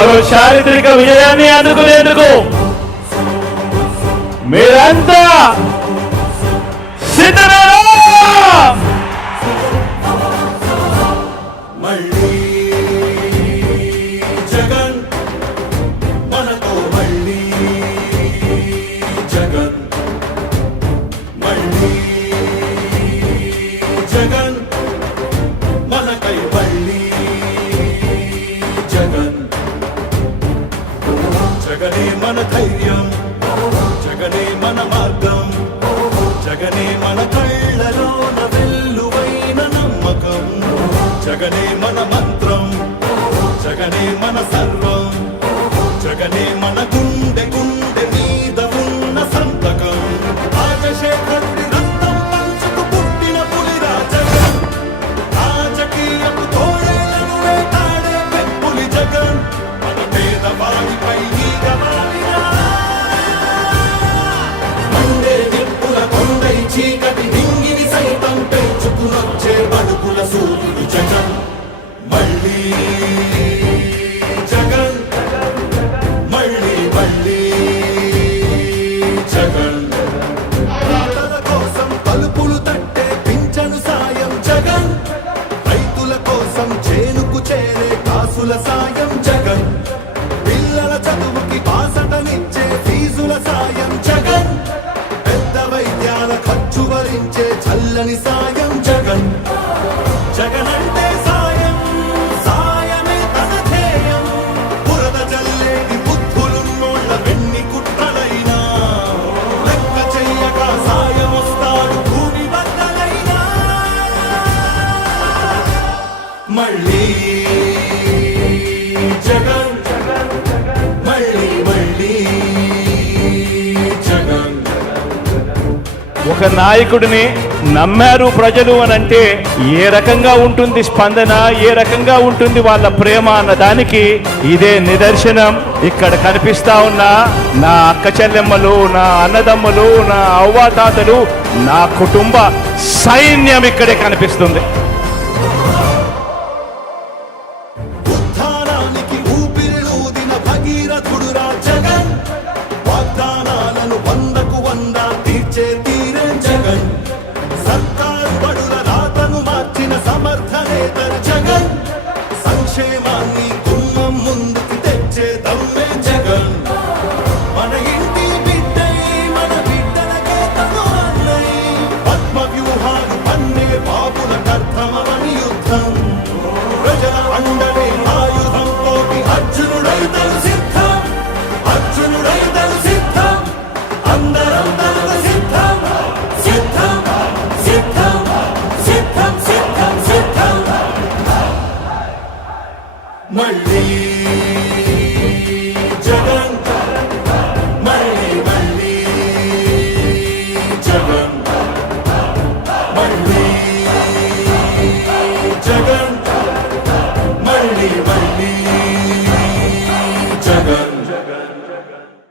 మరో చారిత్రక విజయాన్ని అందుకునేందుకు మీరంతా సిద్ధమేనా? మళ్ళీ జగన్ మనతో, మళ్ళీ జగన్, మళ్ళీ జగన్ మనకై, మళ్ళీ జగన్. జగనే మన ధైర్యం, జగనే మన మార్గం, జగనే మన కళ్ళలోన వెల్లువైన నమ్మకం, జగనే మన మంత్రం, జగనే మన సర్వం, జగనే మన గుండె గుండె మీద ఉన్న సంతకం. రాజశేఖరుడి రక్తం పంచుకు పుట్టిన పులిరా జగన్, రాజకీయపు తోడేలను వేటాడే పెప్పులి జగన్, మన పేదవాడిపై ఈగ వాలినా. మండే నిప్పుల కొండై చీకటి నింగిని సైతం పెంచుకునొచ్చే బడుగుల సూర్యుడు జగన్. మళ్ళీ జగన్, మళ్ళీ మళ్ళీ జగన్. పేదల కోసం తలుపులు తట్టే పింఛను సాయం జగన్, రైతుల కోసం చేనుకు చేరే కాసుల సాయం జగన్, పిల్లల చదువుకి బాసటనిచ్చే ఫీజుల సాయం జగన్, పెద్ద వైద్యాల ఖర్చు భరించే చల్లని సాయం జగన్. జగన్ అంటే సాయం, సాయమే తన ధ్యేయం. బురద జల్లేటి బుద్ధులున్నోళ్ళ వెన్ని కుట్రలైనా లెక్క చెయ్యక సాయం వస్తాడు భూమి బద్దలైనా. మళ్ళీ జగన్, మళ్ళీ మళ్ళీ జగన్. ఒక నాయకుడిని నమ్మారు ప్రజలు అని అంటే ఏ రకంగా ఉంటుంది స్పందన, ఏ రకంగా ఉంటుంది వాళ్ళ ప్రేమ అన్న దానికి ఇదే నిదర్శనం. ఇక్కడ కనిపిస్తా ఉన్న నా అక్క చెల్లెమ్మలు, నా అన్నదమ్ములు, నా అవ్వాతాతలు, నా కుటుంబ సైన్యం ఇక్కడే కనిపిస్తుంది. ఉత్థానానికి ఊపిరిలూదిన భగీరథుడురా జగన్, వాగ్దానాలను 100కు 100 తీర్చే తీరే జగన్, సర్కారు బడుల రాతను మార్చిన సమర్థ నేత జగన్, సంక్షేమాన్ని గుమ్మం ముందుకు తెచ్చే దమ్మే జగన్. మన ఇంటి బిడ్డై, మన బిడ్డలకే తను అన్నై, పద్మ వ్యూహాలు పన్నే బాబుల కర్తమని యుద్ధం, ప్రజల అండనే ఆయుధంతో అర్జునుడైతను సిద్ధం, అర్జునుడైతను సిద్ధం, అందరం తనకు సిద్ధం, సిద్ధం సిద్ధం సిద్ధం సిద్ధం సిద్ధం. మళ్ళీ